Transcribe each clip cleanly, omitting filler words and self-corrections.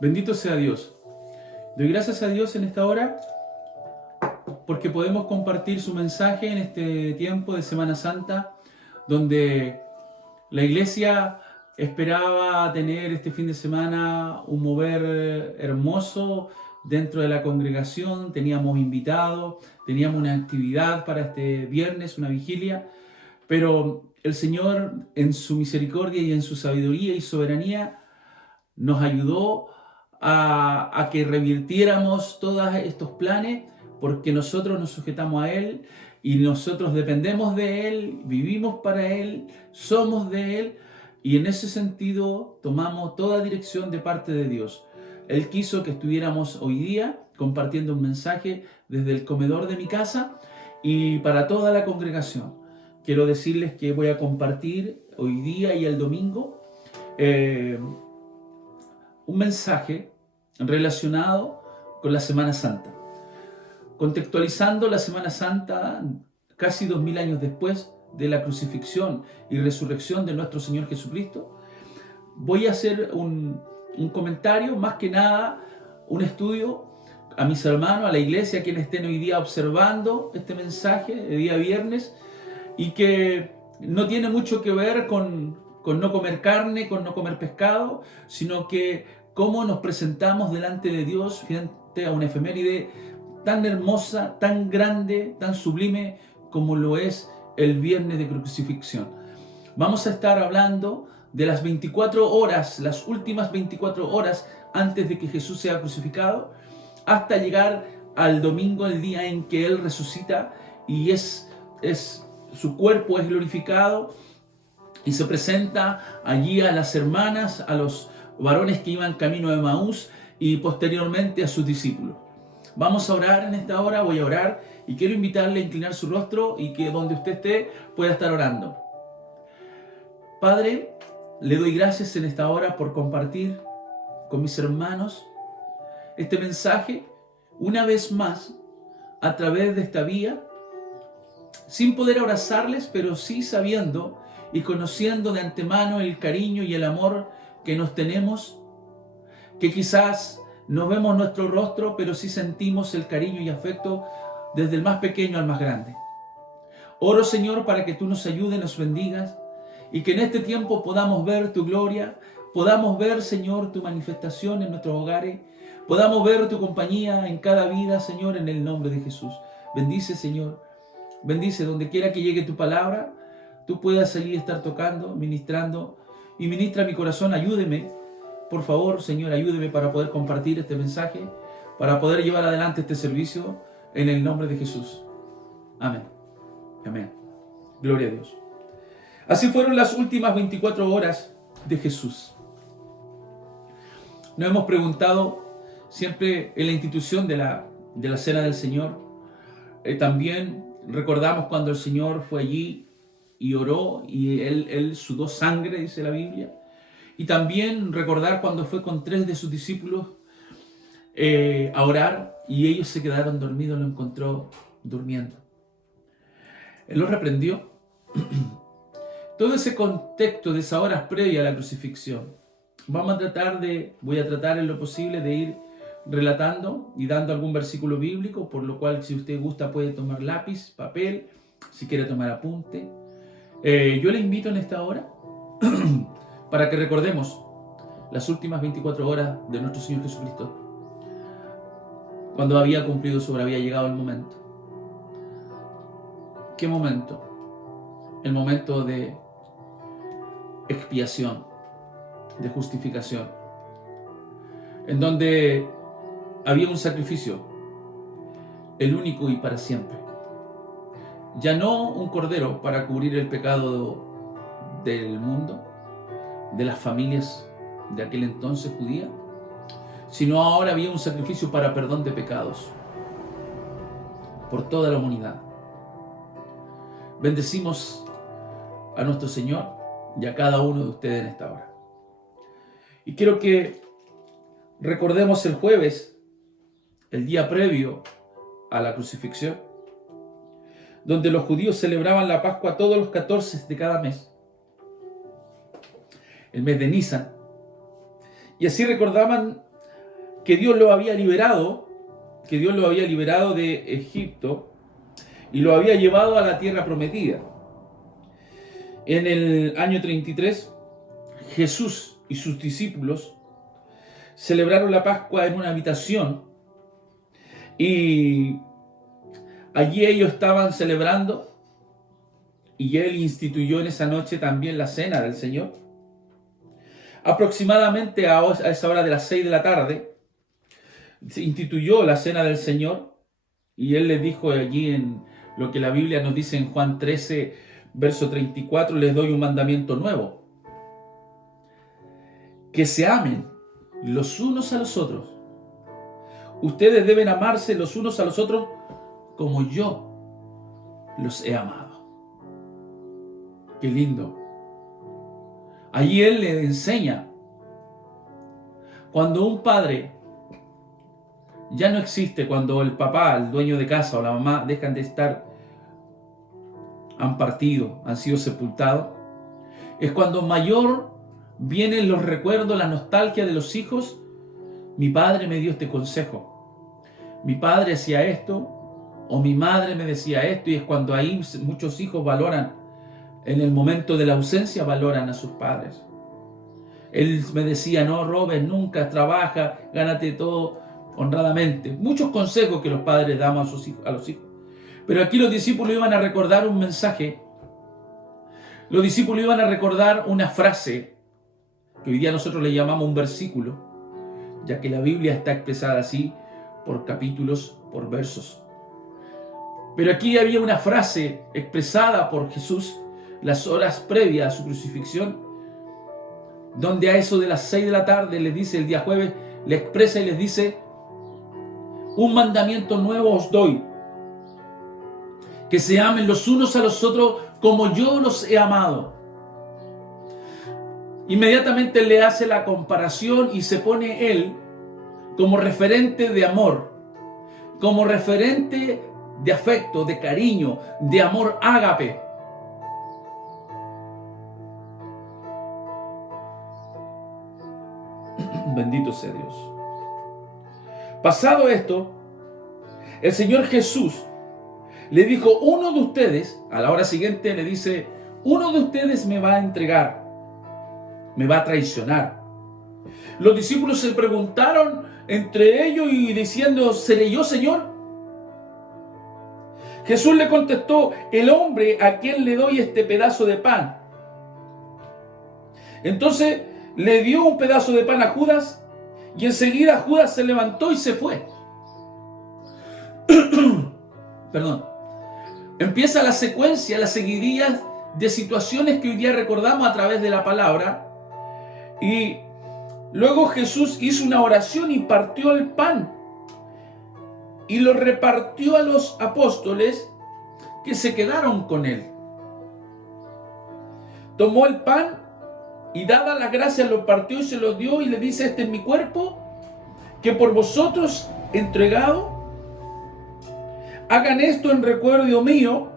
Bendito sea Dios. Doy gracias a Dios en esta hora porque podemos compartir su mensaje en este tiempo de Semana Santa, donde la iglesia esperaba tener este fin de semana un mover hermoso dentro de la congregación. Teníamos invitados, teníamos una actividad para este viernes, una vigilia, pero el Señor en su misericordia y en su sabiduría y soberanía nos ayudó a que revirtiéramos todos estos planes, porque nosotros nos sujetamos a Él y nosotros dependemos de Él, vivimos para Él, somos de Él, y en ese sentido tomamos toda dirección de parte de Dios. Él quiso que estuviéramos hoy día compartiendo un mensaje desde el comedor de mi casa y para toda la congregación. Quiero decirles que voy a compartir hoy día y el domingo un mensaje relacionado con la Semana Santa. Contextualizando la Semana Santa casi 2000 años después de la crucifixión y resurrección de nuestro Señor Jesucristo, voy a hacer un comentario, más que nada un estudio a mis hermanos, a la iglesia, quienes estén hoy día observando este mensaje de día viernes, y que no tiene mucho que ver con no comer carne, con no comer pescado, sino que cómo nos presentamos delante de Dios frente a una efeméride tan hermosa, tan grande, tan sublime como lo es el viernes de crucifixión. Vamos a estar hablando de las 24 horas, las últimas 24 horas antes de que Jesús sea crucificado, hasta llegar al domingo, el día en que Él resucita y su cuerpo es glorificado y se presenta allí a las hermanas, a los varones que iban camino de Emaús y posteriormente a sus discípulos. Vamos a orar en esta hora, voy a orar y quiero invitarle a inclinar su rostro y que donde usted esté pueda estar orando. Padre, le doy gracias en esta hora por compartir con mis hermanos este mensaje una vez más a través de esta vía, sin poder abrazarles, pero sí sabiendo y conociendo de antemano el cariño y el amor que nos tenemos, que quizás no vemos nuestro rostro, pero sí sentimos el cariño y afecto desde el más pequeño al más grande. Oro, Señor, para que tú nos ayudes, nos bendigas y que en este tiempo podamos ver tu gloria, podamos ver, Señor, tu manifestación en nuestros hogares, podamos ver tu compañía en cada vida, Señor, en el nombre de Jesús. Bendice, Señor, bendice donde quiera que llegue tu palabra, tú puedas allí estar tocando, ministrando, y ministra mi corazón. Ayúdeme, por favor, Señor, ayúdeme para poder compartir este mensaje, para poder llevar adelante este servicio en el nombre de Jesús. Amén. Amén. Gloria a Dios. Así fueron las últimas 24 horas de Jesús. Nos hemos preguntado siempre en la institución de la Cena del Señor. También recordamos cuando el Señor fue allí y oró y él sudó sangre, dice la Biblia. Y también recordar cuando fue con 3 de sus discípulos a orar y ellos se quedaron dormidos, lo encontró durmiendo. Él los reprendió. Todo ese contexto de esas horas previas a la crucifixión, voy a tratar en lo posible de ir relatando y dando algún versículo bíblico, por lo cual si usted gusta puede tomar lápiz, papel, si quiere tomar apunte. Yo le invito en esta hora para que recordemos las últimas 24 horas de nuestro Señor Jesucristo, cuando había cumplido su obra, había llegado el momento. ¿Qué momento? El momento de expiación, de justificación, en donde había un sacrificio, el único y para siempre. Ya no un cordero para cubrir el pecado del mundo, de las familias de aquel entonces judía, sino ahora había un sacrificio para perdón de pecados por toda la humanidad. Bendecimos a nuestro Señor y a cada uno de ustedes en esta hora. Y quiero que recordemos el jueves, el día previo a la crucifixión, donde los judíos celebraban la Pascua todos los 14 de cada mes, el mes de Nisan, y así recordaban que Dios lo había liberado, de Egipto y lo había llevado a la tierra prometida. En el año 33, Jesús y sus discípulos celebraron la Pascua en una habitación y allí ellos estaban celebrando y Él instituyó en esa noche también la cena del Señor. Aproximadamente a esa hora de las 6 de la tarde se instituyó la cena del Señor y Él les dijo allí en lo que la Biblia nos dice en Juan 13, verso 34, les doy un mandamiento nuevo: que se amen los unos a los otros. Ustedes deben amarse los unos a los otros como yo los he amado. Qué lindo. Allí Él le enseña. Cuando un padre ya no existe, cuando el papá, el dueño de casa o la mamá dejan de estar, han partido, han sido sepultados, es cuando mayor vienen los recuerdos, la nostalgia de los hijos. Mi padre me dio este consejo, mi padre hacía esto, o mi madre me decía esto, y es cuando ahí muchos hijos valoran, en el momento de la ausencia valoran a sus padres. Él me decía: no robes nunca, trabaja, gánate todo honradamente. Muchos consejos que los padres damos a los hijos. Pero aquí los discípulos iban a recordar un mensaje. Los discípulos iban a recordar una frase que hoy día nosotros le llamamos un versículo, ya que la Biblia está expresada así por capítulos, por versos. Pero aquí había una frase expresada por Jesús las horas previas a su crucifixión, donde a eso de las 6 de la tarde les dice, el día jueves, le expresa y les dice: un mandamiento nuevo os doy, que se amen los unos a los otros como yo los he amado. Inmediatamente le hace la comparación y se pone Él como referente de amor, como referente de afecto, de cariño, de amor ágape. Bendito sea Dios. Pasado esto, el Señor Jesús le dijo: uno de ustedes, a la hora siguiente le dice, uno de ustedes me va a entregar, me va a traicionar. Los discípulos se preguntaron entre ellos y diciendo: ¿seré yo, Señor? Jesús le contestó: el hombre a quien le doy este pedazo de pan. Entonces le dio un pedazo de pan a Judas y enseguida Judas se levantó y se fue. Perdón. Empieza la secuencia, la seguidilla de situaciones que hoy día recordamos a través de la palabra. Y luego Jesús hizo una oración y partió el pan y lo repartió a los apóstoles que se quedaron con él. Tomó el pan y dada la gracia lo partió y se lo dio y le dice: este es mi cuerpo que por vosotros entregado. Hagan esto en recuerdo mío.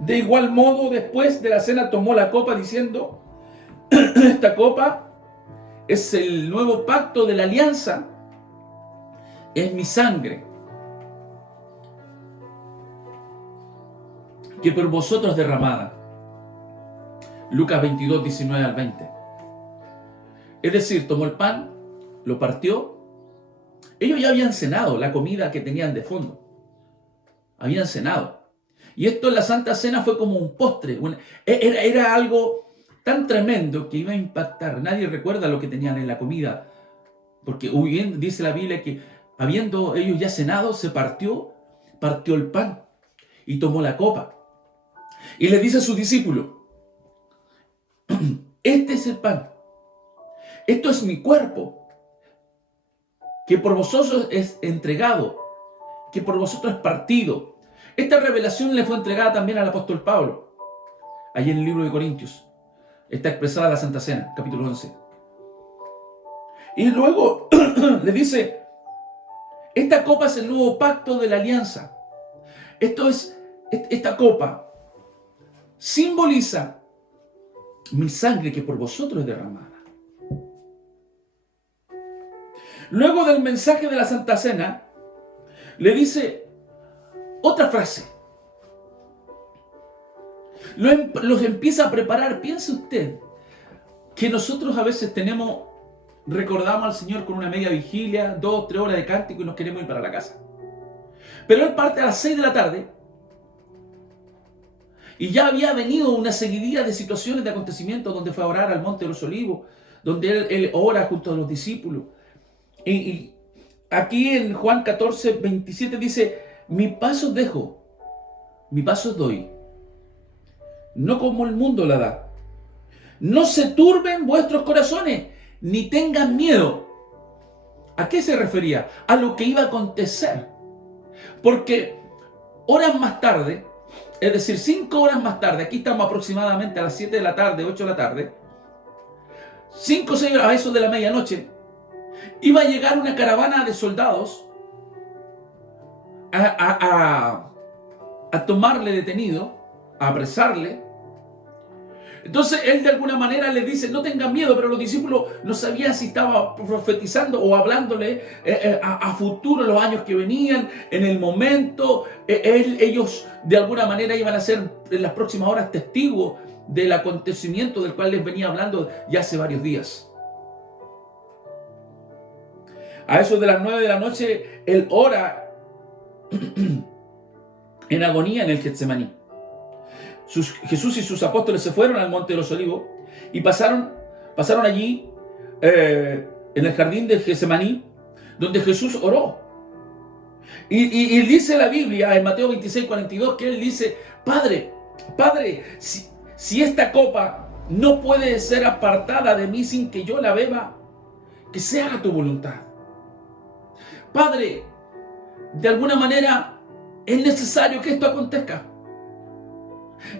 De igual modo, después de la cena tomó la copa diciendo: esta copa es el nuevo pacto de la alianza, es mi sangre, que por vosotros derramada. Lucas 22, 19 al 20. Es decir, tomó el pan, lo partió. Ellos ya habían cenado la comida que tenían de fondo. Habían cenado. Y esto en la Santa Cena fue como un postre. Era algo tan tremendo que iba a impactar. Nadie recuerda lo que tenían en la comida. Porque dice la Biblia que habiendo ellos ya cenado, se partió el pan y tomó la copa. Y le dice a sus discípulos: este es el pan. Esto es mi cuerpo, que por vosotros es entregado, que por vosotros es partido. Esta revelación le fue entregada también al apóstol Pablo, allí en el libro de Corintios. Está expresada en la Santa Cena, capítulo 11. Y luego le dice: esta copa es el nuevo pacto de la alianza. Esta copa simboliza mi sangre que por vosotros es derramada. Luego del mensaje de la Santa Cena, le dice otra frase. Los empieza a preparar. Piense usted que nosotros a veces recordamos al Señor con una media vigilia, 2 o 3 horas de cántico y nos queremos ir para la casa. Pero Él parte a las 6 de la tarde y ya había venido una seguidilla de situaciones, de acontecimientos, donde fue a orar al Monte de los Olivos, donde Él ora junto a los discípulos. Y aquí en Juan 14, 27 dice: mi paz os dejo, mi paz os doy, no como el mundo la da. No se turben vuestros corazones, ni tengan miedo. ¿A qué se refería? A lo que iba a acontecer. Porque horas más tarde, es decir, 5 horas más tarde, aquí estamos aproximadamente a las 7 de la tarde, 8 de la tarde, 5 o 6 a eso de la medianoche, iba a llegar una caravana de soldados a tomarle detenido, a apresarle. Entonces él de alguna manera le dice: no tengan miedo, pero los discípulos no sabían si estaba profetizando o hablándole a futuro, los años que venían, en el momento. Ellos de alguna manera iban a ser en las próximas horas testigos del acontecimiento del cual les venía hablando ya hace varios días. A eso de las 9 de la noche, él ora en agonía en el Getsemaní. Jesús y sus apóstoles se fueron al Monte de los Olivos y pasaron allí en el jardín de Getsemaní, donde Jesús oró. Y dice la Biblia en Mateo 26, 42 que él dice: Padre, si esta copa no puede ser apartada de mí sin que yo la beba, que se haga tu voluntad. Padre, de alguna manera es necesario que esto acontezca.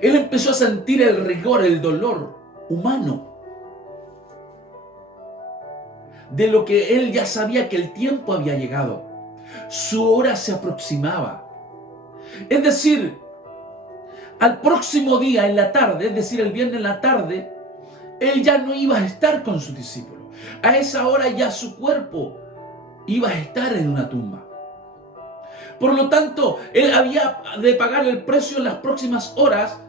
Él empezó a sentir el rigor, el dolor humano, de lo que él ya sabía que el tiempo había llegado. Su hora se aproximaba. Es decir, al próximo día en la tarde, es decir, el viernes en la tarde, él ya no iba a estar con sus discípulos. A esa hora ya su cuerpo iba a estar en una tumba. Por lo tanto, él había de pagar el precio en las próximas horas.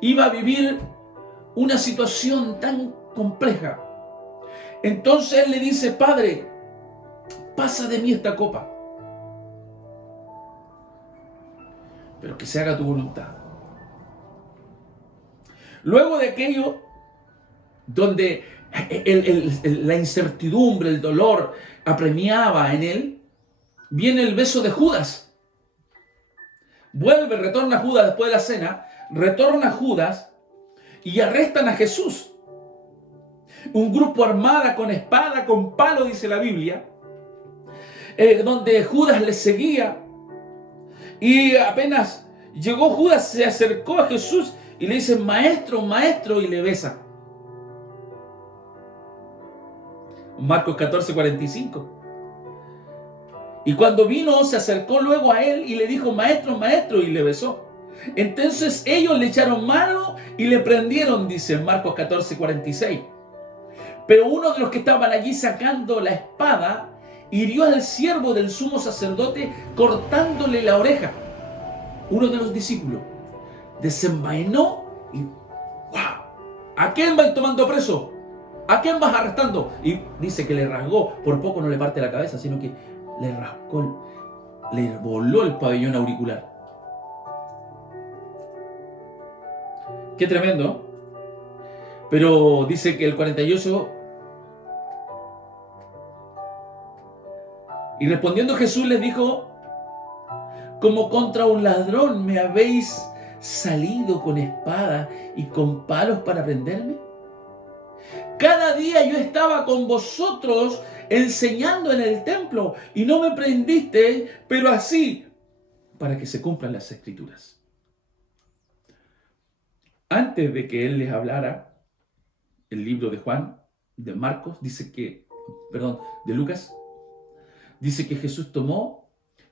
Iba a vivir una situación tan compleja. Entonces él le dice: Padre, pasa de mí esta copa, pero que se haga tu voluntad. Luego de aquello, donde la incertidumbre, el dolor apremiaba en él, viene el beso de Judas. Retorna Judas después de la cena, retorna Judas y arrestan a Jesús. Un grupo armado con espada, con palo, dice la Biblia, donde Judas le seguía. Y apenas llegó Judas, se acercó a Jesús y le dice: maestro, maestro, y le besa. Marcos 14, 45. Y cuando vino, se acercó luego a él y le dijo: maestro, maestro, y le besó. Entonces ellos le echaron mano y le prendieron, dice Marcos 14, 46. Pero uno de los que estaban allí sacando la espada hirió al siervo del sumo sacerdote cortándole la oreja. Uno de los discípulos desenvainó y ¡wow! ¿A quién vais tomando preso? ¿A quién vas arrestando? Y dice que le rasgó, por poco no le parte la cabeza, sino que le rascó, le voló el pabellón auricular. Qué tremendo. Pero dice que el 48, y respondiendo Jesús les dijo: como contra un ladrón me habéis salido con espada y con palos para prenderme. Cada día yo estaba con vosotros enseñando en el templo y no me prendiste, pero así para que se cumplan las escrituras. Antes de que él les hablara, el libro de Juan, de Marcos, de Lucas, dice que Jesús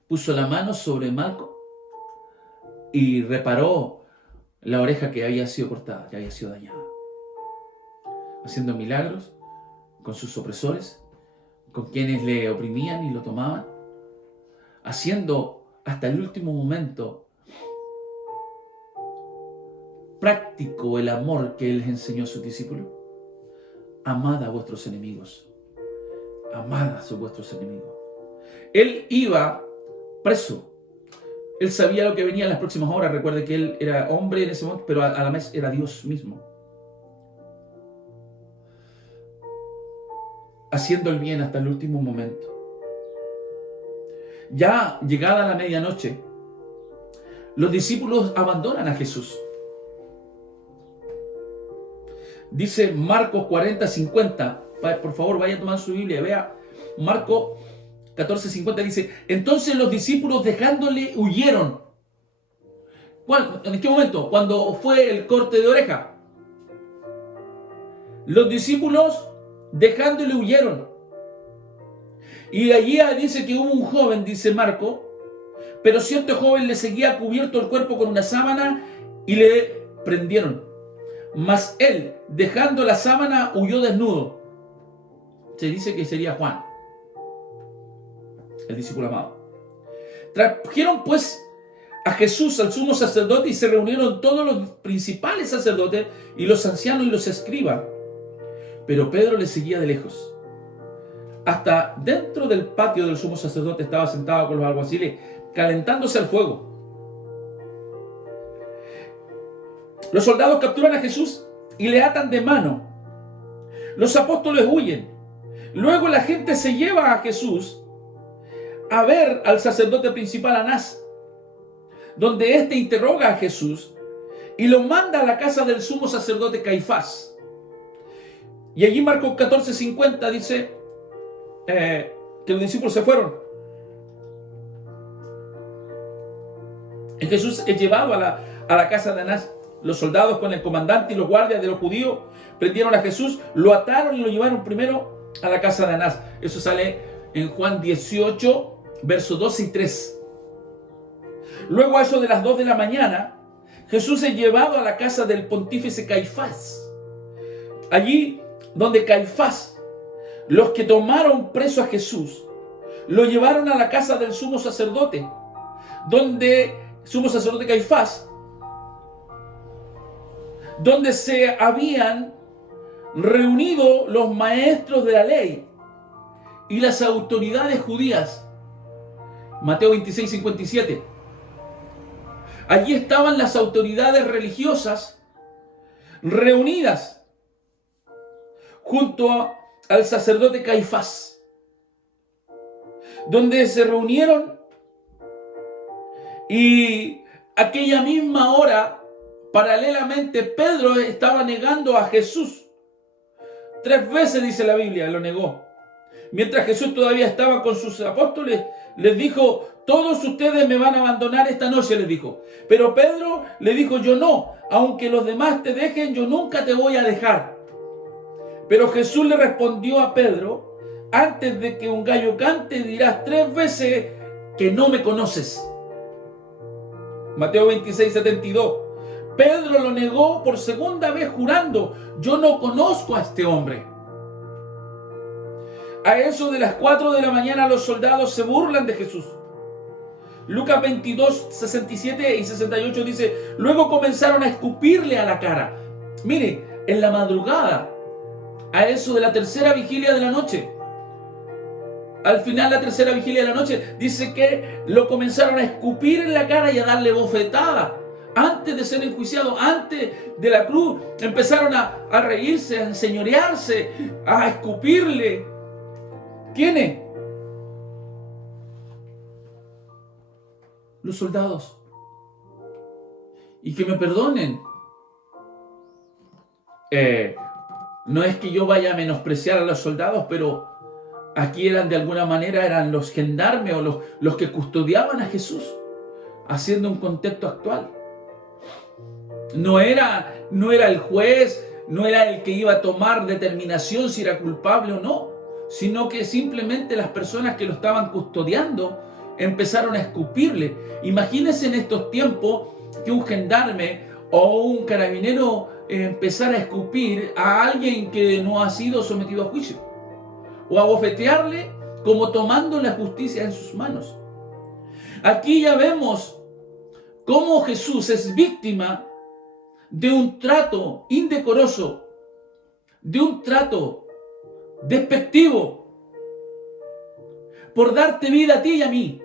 puso la mano sobre Malco y reparó la oreja que había sido cortada, que había sido dañada, haciendo milagros con sus opresores, con quienes le oprimían y lo tomaban, haciendo hasta el último momento práctico el amor que Él les enseñó a sus discípulos. Amad a vuestros enemigos. Amad a vuestros enemigos. Él iba preso. Él sabía lo que venía en las próximas horas. Recuerde que Él era hombre en ese momento, pero a la vez era Dios mismo. Haciendo el bien hasta el último momento. Ya llegada la medianoche, los discípulos abandonan a Jesús. Dice Marcos 40:50. Por favor, vaya a tomar su Biblia y vea. Marcos 14:50 dice: entonces los discípulos dejándole huyeron. ¿En qué momento? Cuando fue el corte de oreja. Los discípulos dejándole huyeron. Y allí dice que hubo un joven, dice Marco, pero cierto joven le seguía cubierto el cuerpo con una sábana y le prendieron. Mas él, dejando la sábana, huyó desnudo. Se dice que sería Juan, el discípulo amado. Trajeron pues a Jesús al sumo sacerdote y se reunieron todos los principales sacerdotes y los ancianos y los escribas. Pero Pedro le seguía de lejos. Hasta dentro del patio del sumo sacerdote estaba sentado con los alguaciles, calentándose al fuego. Los soldados capturan a Jesús y le atan de mano. Los apóstoles huyen. Luego la gente se lleva a Jesús a ver al sacerdote principal Anás, donde éste interroga a Jesús y lo manda a la casa del sumo sacerdote Caifás. Y allí Marcos 14:50 dice que los discípulos se fueron. Y Jesús es llevado a la casa de Anás. Los soldados con el comandante y los guardias de los judíos prendieron a Jesús, lo ataron y lo llevaron primero a la casa de Anás. Eso sale en Juan 18, versos 12 y 3. Luego a eso de las 2 de la mañana, Jesús es llevado a la casa del pontífice Caifás. Allí donde Caifás, los que tomaron preso a Jesús, lo llevaron a la casa del sumo sacerdote, donde sumo sacerdote Caifás, donde se habían reunido los maestros de la ley y las autoridades judías. Mateo 26:57. Allí estaban las autoridades religiosas reunidas junto al sacerdote Caifás, donde se reunieron, y aquella misma hora, paralelamente, Pedro estaba negando a Jesús. 3 veces, dice la Biblia, lo negó. Mientras Jesús todavía estaba con sus apóstoles, les dijo: todos ustedes me van a abandonar esta noche, les dijo. Pero Pedro le dijo: yo no, aunque los demás te dejen, yo nunca te voy a dejar. Pero Jesús le respondió a Pedro: antes de que un gallo cante, dirás 3 veces que no me conoces. Mateo 26:72. Pedro lo negó por segunda vez jurando: yo no conozco a este hombre. A eso de las 4 de la mañana los soldados se burlan de Jesús. Lucas 22, 67 y 68 dice: luego comenzaron a escupirle a la cara. Mire, en la madrugada, a eso de la tercera vigilia de la noche, al final de la tercera vigilia de la noche, dice que lo comenzaron a escupir en la cara y a darle bofetada. Antes de ser enjuiciado, antes de la cruz, empezaron a reírse, a enseñorearse, a escupirle. ¿Quiénes? Los soldados. Y que me perdonen. No es que yo vaya a menospreciar a los soldados, pero aquí eran de alguna manera, eran los gendarmes o los que custodiaban a Jesús, haciendo un contexto actual. No era el juez, no era el que iba a tomar determinación si era culpable o no, sino que simplemente las personas que lo estaban custodiando empezaron a escupirle. Imagínense en estos tiempos que un gendarme o un carabinero empezara a escupir a alguien que no ha sido sometido a juicio, o abofetearle como tomando la justicia en sus manos. Aquí ya vemos cómo Jesús es víctima de un trato indecoroso, de un trato despectivo, por darte vida a ti y a mí.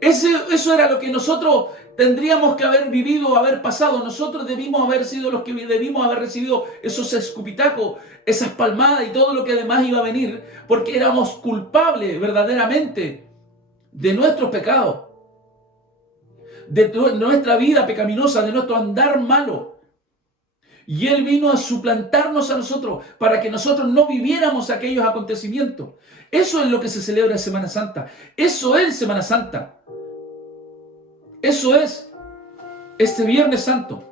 Eso era lo que nosotros tendríamos que haber vivido, haber pasado. Nosotros debimos haber sido los que debimos haber recibido esos escupitajos, esas palmadas y todo lo que además iba a venir, porque éramos culpables verdaderamente de nuestros pecados, de nuestra vida pecaminosa, de nuestro andar malo. Y Él vino a suplantarnos a nosotros para que nosotros no viviéramos aquellos acontecimientos. Eso es lo que se celebra en Semana Santa. Eso es Semana Santa. Eso es este Viernes Santo.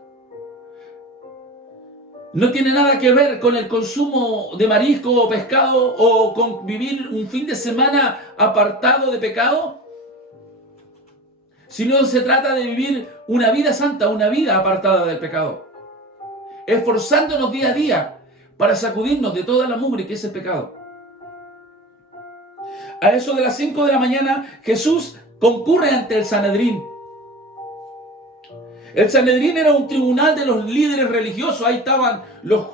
No tiene nada que ver con el consumo de marisco o pescado o con vivir un fin de semana apartado de pecado, sino se trata de vivir una vida santa, una vida apartada del pecado, esforzándonos día a día para sacudirnos de toda la mugre que es el pecado. A eso de las 5 de la mañana, Jesús concurre ante el Sanedrín. El Sanedrín era un tribunal de los líderes religiosos. Ahí estaban los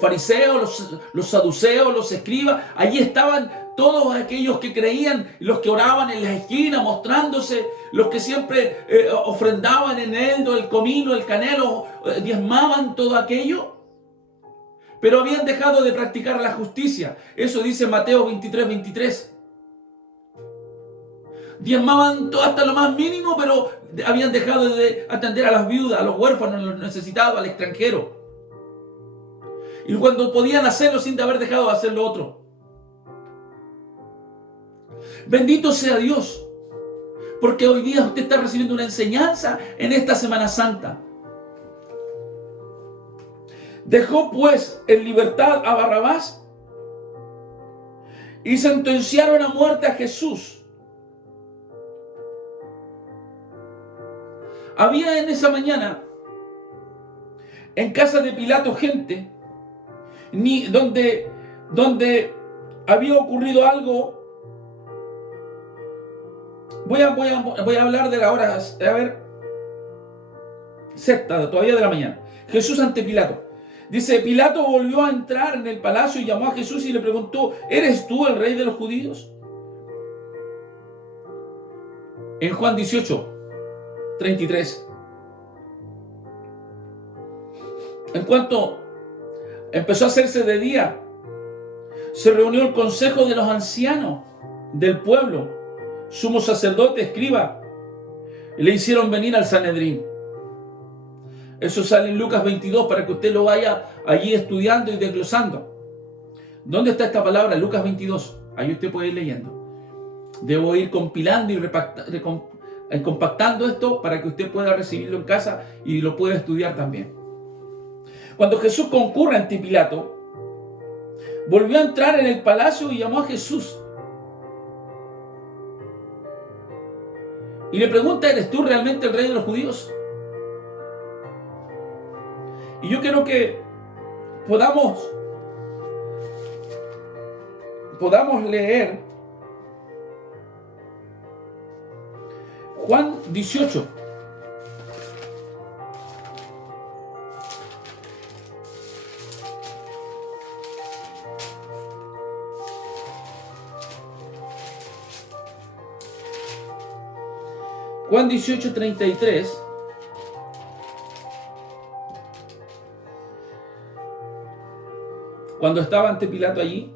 fariseos, los saduceos, los escribas. Allí estaban todos aquellos que creían, los que oraban en las esquinas mostrándose, los que siempre ofrendaban en el comino, el canelo, diezmaban todo aquello. Pero habían dejado de practicar la justicia. Eso dice Mateo 23:23. Diezmaban todo hasta lo más mínimo, pero habían dejado de atender a las viudas, a los huérfanos, a los necesitados, al extranjero. Y cuando podían hacerlo sin haber dejado de hacer lo otro. Bendito sea Dios, porque hoy día usted está recibiendo una enseñanza en esta Semana Santa. Dejó pues en libertad a Barrabás y sentenciaron a muerte a Jesús. Había en esa mañana en casa de Pilato gente donde había ocurrido algo. Voy a hablar de la hora, a ver, sexta, todavía de la mañana. Jesús ante Pilato. Dice, Pilato volvió a entrar en el palacio y llamó a Jesús y le preguntó, ¿eres tú el rey de los judíos? En Juan 18:33. En cuanto empezó a hacerse de día, se reunió el consejo de los ancianos del pueblo, sumo sacerdote, escriba, y le hicieron venir al Sanedrín. Eso sale en Lucas 22 para que usted lo vaya allí estudiando y desglosando. ¿Dónde está esta palabra? Lucas 22. Ahí usted puede ir leyendo. Debo ir compilando y compactando esto para que usted pueda recibirlo en casa y lo pueda estudiar también. Cuando Jesús concurre ante Pilato, volvió a entrar en el palacio y llamó a Jesús. Y le pregunta, ¿eres tú realmente el rey de los judíos? Y yo quiero que podamos leer Juan 18. Juan 18:33. Cuando estaba ante Pilato allí,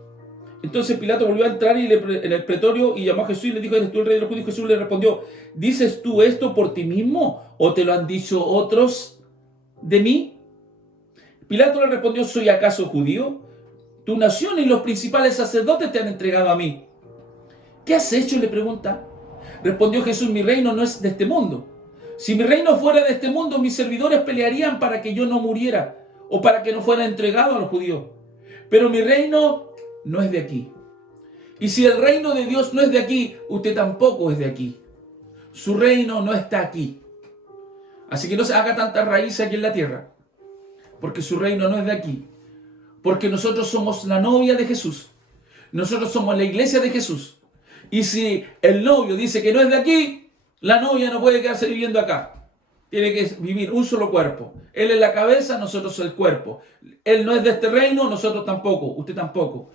entonces Pilato volvió a entrar en el pretorio y llamó a Jesús y le dijo, ¿eres tú el rey de los judíos? Jesús le respondió, ¿dices tú esto por ti mismo o te lo han dicho otros de mí? Pilato le respondió, ¿soy acaso judío? Tu nación y los principales sacerdotes te han entregado a mí. ¿Qué has hecho?, le pregunta. Respondió Jesús, mi reino no es de este mundo. Si mi reino fuera de este mundo, mis servidores pelearían para que yo no muriera o para que no fuera entregado a los judíos. Pero mi reino no es de aquí. Y si el reino de Dios no es de aquí, usted tampoco es de aquí. Su reino no está aquí. Así que no se haga tanta raíz aquí en la tierra, porque su reino no es de aquí. Porque nosotros somos la novia de Jesús. Nosotros somos la iglesia de Jesús. Y si el novio dice que no es de aquí, la novia no puede quedarse viviendo acá. Tiene que vivir un solo cuerpo. Él es la cabeza, nosotros el cuerpo. Él no es de este reino, nosotros tampoco, usted tampoco.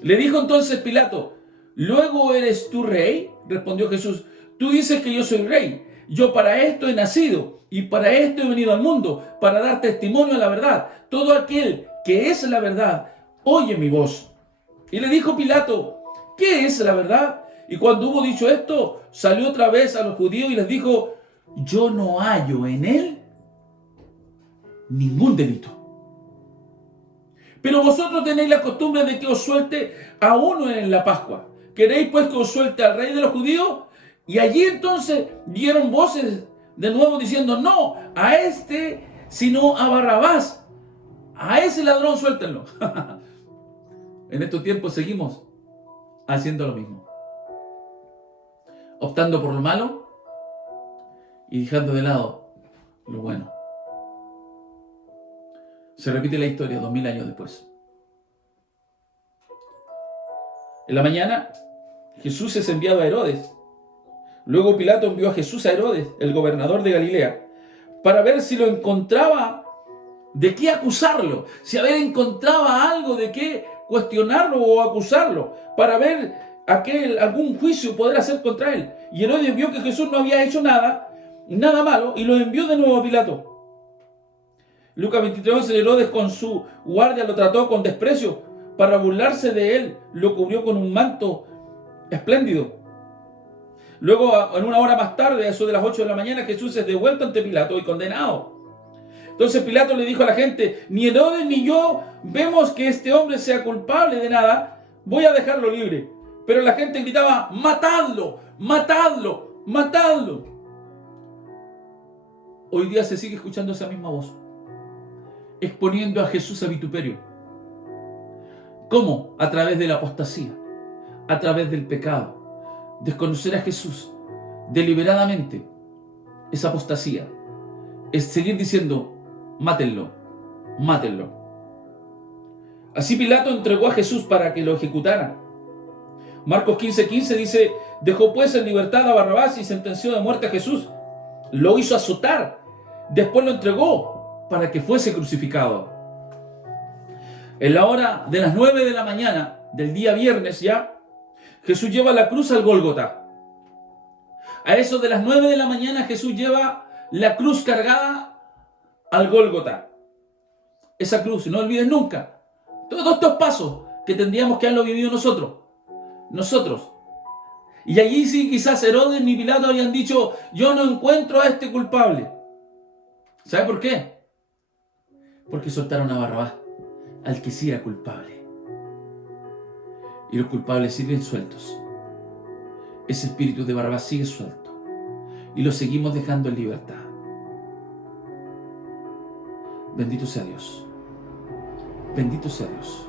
Le dijo entonces Pilato, ¿luego eres tú rey? Respondió Jesús, tú dices que yo soy rey. Yo para esto he nacido y para esto he venido al mundo, para dar testimonio a la verdad. Todo aquel que es la verdad, oye mi voz. Y le dijo Pilato, ¿qué es la verdad? Y cuando hubo dicho esto, salió otra vez a los judíos y les dijo, yo no hallo en él ningún delito. Pero vosotros tenéis la costumbre de que os suelte a uno en la Pascua. ¿Queréis pues que os suelte al rey de los judíos? Y allí entonces dieron voces de nuevo diciendo, no, a este, sino a Barrabás. A ese ladrón suéltenlo. En estos tiempos seguimos haciendo lo mismo. Optando por lo malo y dejando de lado lo bueno. Se repite la historia 2000 años después. En la mañana, Jesús es enviado a Herodes. Luego Pilato envió a Jesús a Herodes, el gobernador de Galilea, para ver si lo encontraba de qué acusarlo, si a ver encontraba algo de qué cuestionarlo o acusarlo, para ver algún juicio poder hacer contra él. Y Herodes vio que Jesús no había hecho nada malo, y lo envió de nuevo a Pilato. Lucas 23:11, Herodes con su guardia lo trató con desprecio. Para burlarse de él, lo cubrió con un manto espléndido. Luego, en una hora más tarde, a eso de las 8 de la mañana, Jesús es devuelto ante Pilato y condenado. Entonces Pilato le dijo a la gente, ni Herodes ni yo vemos que este hombre sea culpable de nada, voy a dejarlo libre. Pero la gente gritaba, matadlo, matadlo, matadlo. Hoy día se sigue escuchando esa misma voz, exponiendo a Jesús a vituperio. ¿Cómo? A través de la apostasía, a través del pecado. Desconocer a Jesús deliberadamente es apostasía. Es seguir diciendo, mátenlo, mátenlo. Así Pilato entregó a Jesús para que lo ejecutaran. Marcos 15:15 dice, dejó pues en libertad a Barrabás y sentenció de muerte a Jesús. Lo hizo azotar, después lo entregó para que fuese crucificado. En la hora de las 9 de la mañana del día viernes ya, Jesús lleva la cruz al Gólgota. A eso de las 9 de la mañana Jesús lleva la cruz cargada al Gólgota. Esa cruz, no olvides nunca, todos estos pasos que tendríamos que haberlo vivido nosotros. Y allí sí quizás Herodes ni Pilato habían dicho, yo no encuentro a este culpable. ¿Sabe por qué? Porque soltaron a Barrabás, al que sí era culpable. Y los culpables siguen sueltos. Ese espíritu de Barrabás sigue suelto. Y lo seguimos dejando en libertad. Bendito sea Dios. Bendito sea Dios.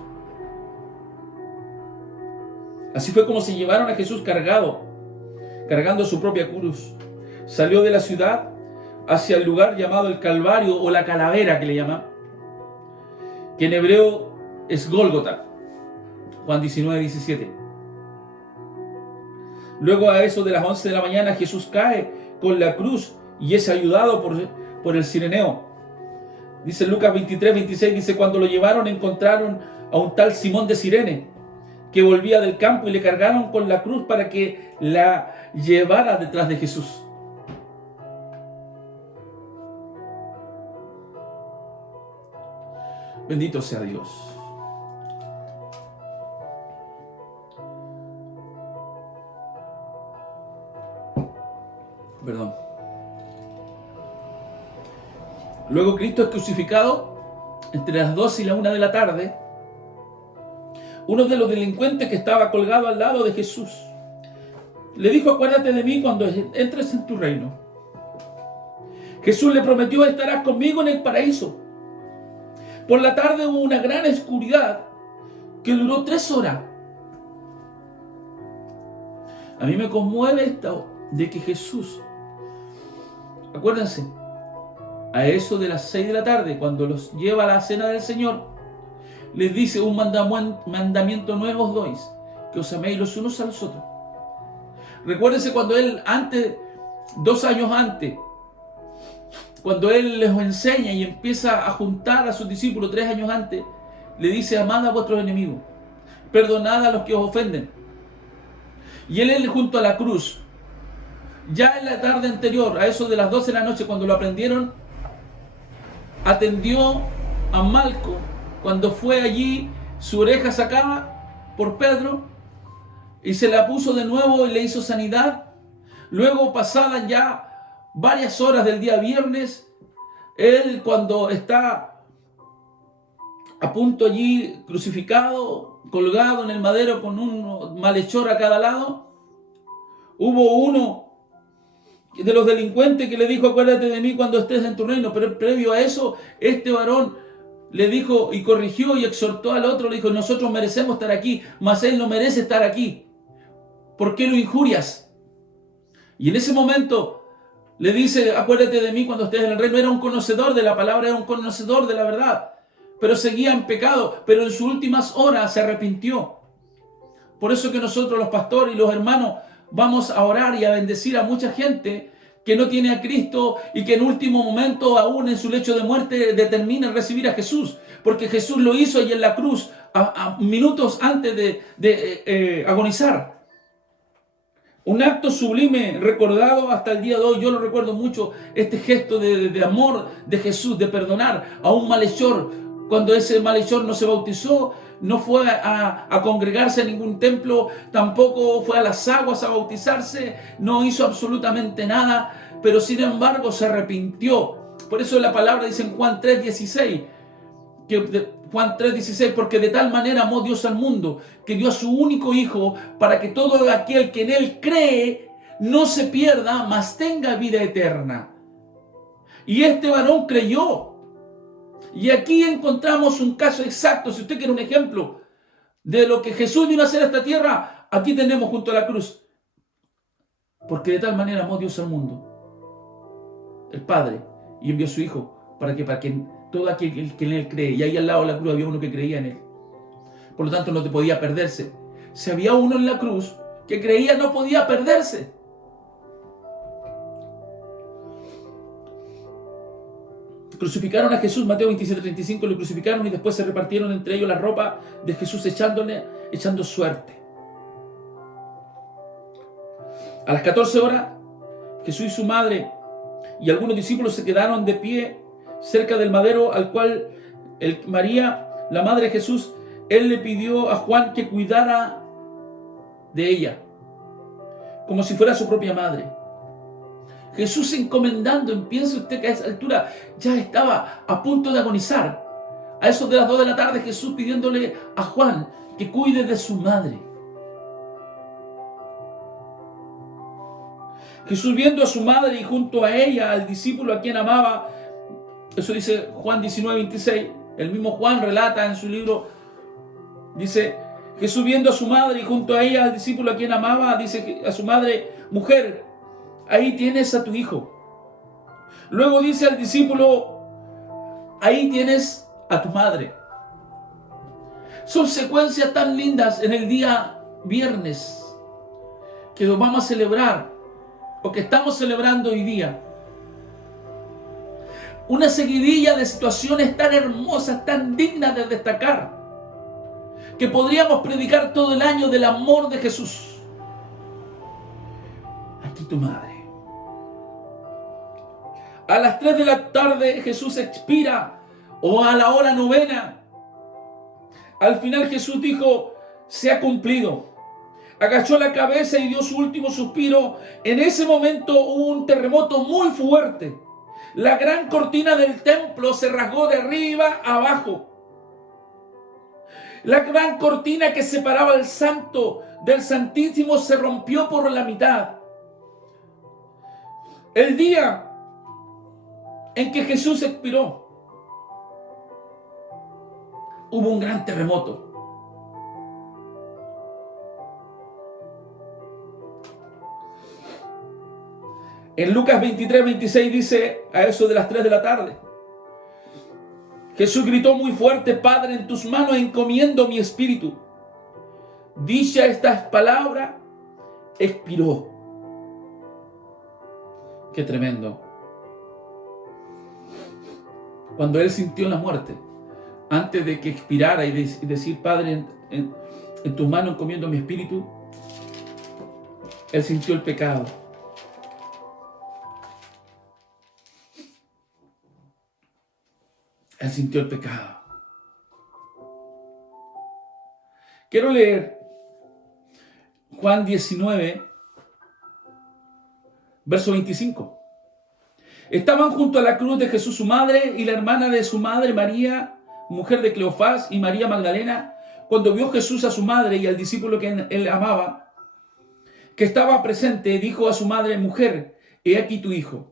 Así fue como se llevaron a Jesús cargando su propia cruz. Salió de la ciudad hacia el lugar llamado el Calvario o la calavera que le llaman, que en hebreo es Gólgota. Juan 19:17. Luego a eso de las 11 de la mañana Jesús cae con la cruz y es ayudado por el cireneo. Dice Lucas 23:26, dice, cuando lo llevaron encontraron a un tal Simón de Cirene, que volvía del campo y le cargaron con la cruz para que la llevara detrás de Jesús. Bendito sea Dios. Perdón. Luego Cristo es crucificado entre las 2 y la 1 de la tarde. Uno de los delincuentes que estaba colgado al lado de Jesús le dijo, acuérdate de mí cuando entres en tu reino. Jesús le prometió, estarás conmigo en el paraíso. Por la tarde hubo una gran oscuridad que duró 3 horas. A mí me conmueve esto de que Jesús, acuérdense, a eso de las 6 de la tarde, cuando los lleva a la cena del Señor, les dice: un mandamiento nuevo os doy, que os améis los unos a los otros. Recuérdense cuando él 2 años antes, cuando él les enseña y empieza a juntar a sus discípulos 3 años antes, le dice: amad a vuestros enemigos, perdonad a los que os ofenden. Y él junto a la cruz, ya en la tarde anterior, a eso de las 12 de la noche, cuando lo aprendieron, atendió a Malco. Cuando fue allí, su oreja sacada por Pedro, y se la puso de nuevo y le hizo sanidad. Luego, pasadas ya varias horas del día viernes, él, cuando está a punto allí crucificado, colgado en el madero con un malhechor a cada lado, hubo uno de los delincuentes que le dijo: acuérdate de mí cuando estés en tu reino. Pero previo a eso, este varón le dijo y corrigió y exhortó al otro, le dijo: nosotros merecemos estar aquí, mas él no merece estar aquí. ¿Por qué lo injurias? Y en ese momento le dice: acuérdate de mí cuando estés en el reino. Era un conocedor de la palabra, era un conocedor de la verdad, pero seguía en pecado. Pero en sus últimas horas se arrepintió. Por eso que nosotros, los pastores y los hermanos, vamos a orar y a bendecir a mucha gente que no tiene a Cristo y que en último momento, aún en su lecho de muerte, determina recibir a Jesús. Porque Jesús lo hizo allí en la cruz a minutos antes de agonizar. Un acto sublime recordado hasta el día de hoy. Yo lo recuerdo mucho, este gesto de amor de Jesús, de perdonar a un malhechor. Cuando ese malhechor no se bautizó, no fue a congregarse en ningún templo, tampoco fue a las aguas a bautizarse, no hizo absolutamente nada, pero sin embargo se arrepintió. Por eso la palabra dice en Juan 3:16, Juan 3:16, porque de tal manera amó Dios al mundo, que dio a su único Hijo, para que todo aquel que en Él cree no se pierda, mas tenga vida eterna. Y este varón creyó. Y aquí encontramos un caso exacto. Si usted quiere un ejemplo de lo que Jesús vino a hacer a esta tierra, aquí tenemos junto a la cruz. Porque de tal manera amó Dios al mundo, el Padre, y envió a su Hijo, para que todo aquel que en Él cree. Y ahí al lado de la cruz había uno que creía en Él. Por lo tanto, no te podía perderse. Si había uno en la cruz que creía, no podía perderse. Crucificaron a Jesús, Mateo 27:35, lo crucificaron y después se repartieron entre ellos la ropa de Jesús echando suerte. A las 14 horas, Jesús y su madre y algunos discípulos se quedaron de pie cerca del madero al cual María, la madre de Jesús, él le pidió a Juan que cuidara de ella, como si fuera su propia madre. Jesús encomendando, piense usted que a esa altura ya estaba a punto de agonizar. A eso de las 2 de la tarde, Jesús pidiéndole a Juan que cuide de su madre. Jesús viendo a su madre y junto a ella al discípulo a quien amaba. Eso dice Juan 19:26. El mismo Juan relata en su libro, dice: Jesús viendo a su madre y junto a ella al discípulo a quien amaba, dice a su madre: mujer, ahí tienes a tu hijo. Luego dice al discípulo: ahí tienes a tu madre. Son secuencias tan lindas en el día viernes que nos vamos a celebrar, o que estamos celebrando hoy día. Una seguidilla de situaciones tan hermosas, tan dignas de destacar, que podríamos predicar todo el año del amor de Jesús. Aquí tu madre. A las 3 de la tarde Jesús expira, o a la hora 9. Al final Jesús dijo: se ha cumplido. Agachó la cabeza y dio su último suspiro. En ese momento hubo un terremoto muy fuerte. La gran cortina del templo se rasgó de arriba a abajo. La gran cortina que separaba el santo del santísimo se rompió por la mitad. El día en que Jesús expiró, hubo un gran terremoto. En Lucas 23:26 dice, a eso de las 3 de la tarde, Jesús gritó muy fuerte: Padre, en tus manos encomiendo mi espíritu. Dicha estas palabras, expiró. Qué tremendo. Cuando él sintió la muerte, antes de que expirara y decir: Padre, en tus manos encomiendo mi espíritu, él sintió el pecado. Él sintió el pecado. Quiero leer Juan 19, verso 25. Estaban junto a la cruz de Jesús su madre y la hermana de su madre, María, mujer de Cleofás, y María Magdalena. Cuando vio Jesús a su madre y al discípulo que él amaba, que estaba presente, dijo a su madre: Mujer, he aquí tu hijo.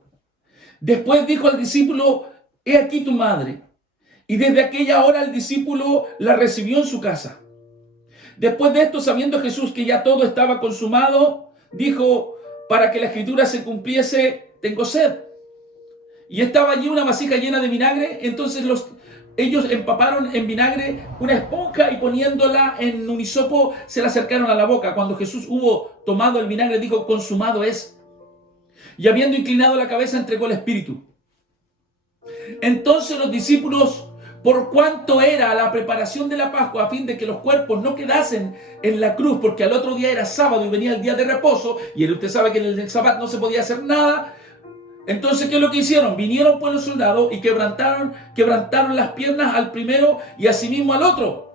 Después dijo al discípulo: He aquí tu madre. Y desde aquella hora el discípulo la recibió en su casa. Después de esto, sabiendo Jesús que ya todo estaba consumado, dijo: Para que la escritura se cumpliese, tengo sed. Y estaba allí una vasija llena de vinagre. Entonces ellos empaparon en vinagre una esponja y poniéndola en un hisopo se la acercaron a la boca. Cuando Jesús hubo tomado el vinagre, dijo: Consumado es. Y habiendo inclinado la cabeza, entregó el espíritu. Entonces los discípulos, por cuanto era la preparación de la Pascua, a fin de que los cuerpos no quedasen en la cruz, porque al otro día era sábado y venía el día de reposo, y usted sabe que en el sábado no se podía hacer nada. Entonces, ¿qué es lo que hicieron? Vinieron pues los soldados y quebrantaron las piernas al primero y asimismo al otro,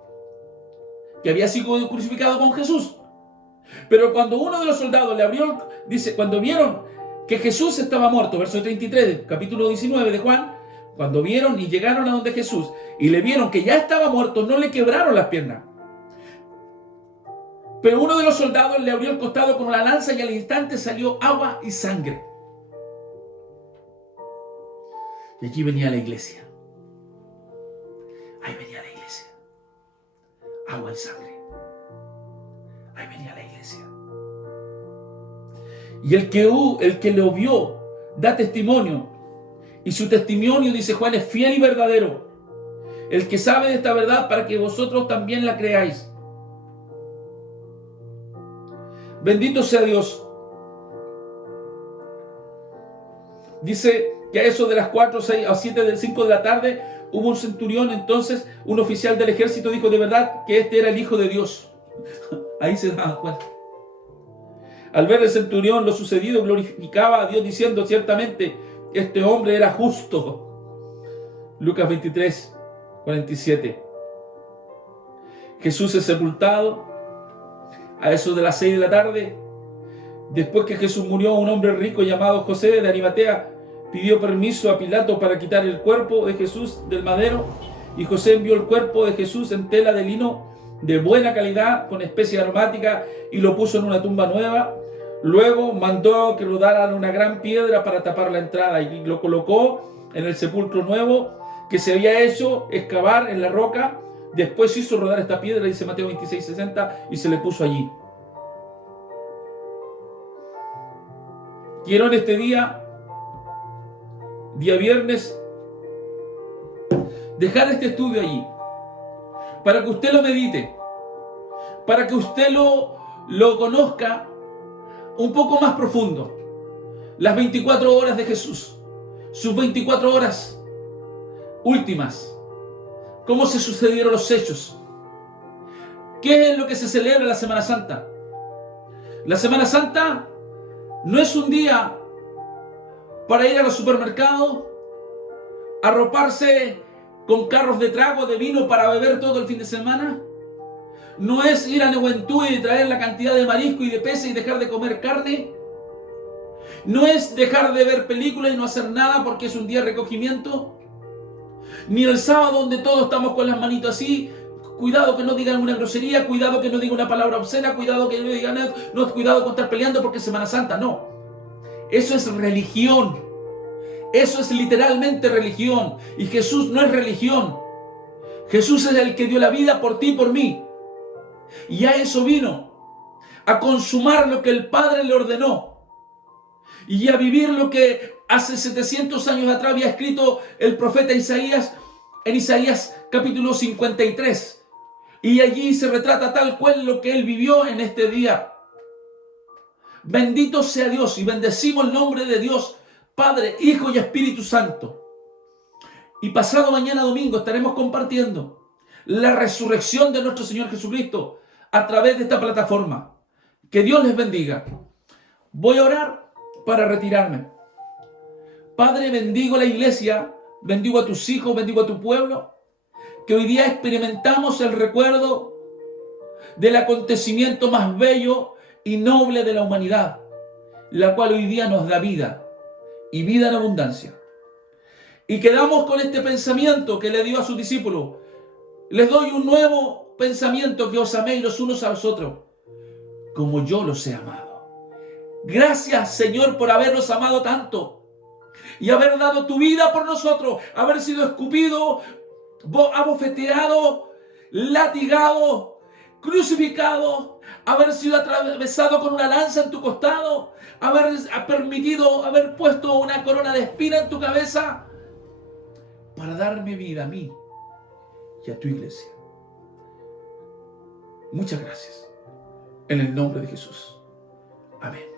que había sido crucificado con Jesús. Pero cuando uno de los soldados le abrió, dice, cuando vieron que Jesús estaba muerto, verso 33, capítulo 19 de Juan, cuando vieron y llegaron a donde Jesús y le vieron que ya estaba muerto, no le quebraron las piernas. Pero uno de los soldados le abrió el costado con una lanza y al instante salió agua y sangre. Y aquí venía la iglesia. Ahí venía la iglesia. Agua y sangre. Ahí venía la iglesia. Y el que lo vio da testimonio. Y su testimonio, dice Juan, es fiel y verdadero. El que sabe de esta verdad para que vosotros también la creáis. Bendito sea Dios. Dice que a eso de las 4, 6 o 7, 5 de la tarde hubo un centurión. Entonces un oficial del ejército dijo: de verdad que este era el Hijo de Dios. Ahí se daban cuenta. Al ver el centurión lo sucedido, glorificaba a Dios diciendo: ciertamente este hombre era justo. Lucas 23, 47. Jesús es sepultado a eso de las 6 de la tarde. Después que Jesús murió, un hombre rico llamado José de Arimatea pidió permiso a Pilato para quitar el cuerpo de Jesús del madero, y José envió el cuerpo de Jesús en tela de lino de buena calidad con especia aromática y lo puso en una tumba nueva. Luego mandó que rodaran una gran piedra para tapar la entrada y lo colocó en el sepulcro nuevo que se había hecho excavar en la roca. Después hizo rodar esta piedra, dice Mateo 26, 60, y se le puso allí. Quiero en este día viernes, dejar este estudio allí, para que usted lo medite, para que usted lo conozca un poco más profundo. Las 24 horas de Jesús, sus 24 horas últimas, cómo se sucedieron los hechos, qué es lo que se celebra en la Semana Santa. La Semana Santa no es un día para ir a los supermercados, arroparse con carros de trago, de vino para beber todo el fin de semana. No es ir a Nehuentú y traer la cantidad de marisco y de peces y dejar de comer carne. No es dejar de ver películas y no hacer nada porque es un día de recogimiento. Ni el sábado donde todos estamos con las manitos así. Cuidado que no digan una grosería, cuidado que no digan una palabra obscena, cuidado que no digan no, cuidado con estar peleando porque es Semana Santa. No. Eso es religión. Eso es literalmente religión. Y Jesús no es religión. Jesús es el que dio la vida por ti y por mí. Y a eso vino. A consumar lo que el Padre le ordenó. Y a vivir lo que hace 700 años atrás había escrito el profeta Isaías en Isaías capítulo 53. Y allí se retrata tal cual lo que él vivió en este día. Bendito sea Dios y bendecimos el nombre de Dios, Padre, Hijo y Espíritu Santo. Y pasado mañana domingo estaremos compartiendo la resurrección de nuestro Señor Jesucristo a través de esta plataforma. Que Dios les bendiga. Voy a orar para retirarme. Padre, bendigo la iglesia, bendigo a tus hijos, bendigo a tu pueblo, que hoy día experimentamos el recuerdo del acontecimiento más bello y noble de la humanidad, la cual hoy día nos da vida y vida en abundancia. Y quedamos con este pensamiento que le dio a sus discípulos. Les doy un nuevo pensamiento, que os améis los unos a los otros, como yo los he amado. Gracias, Señor, por habernos amado tanto y haber dado tu vida por nosotros, haber sido escupido, abofeteado, latigado, crucificado, haber sido atravesado con una lanza en tu costado, haber permitido, haber puesto una corona de espina en tu cabeza para darme vida a mí y a tu iglesia. Muchas gracias. En el nombre de Jesús. Amén.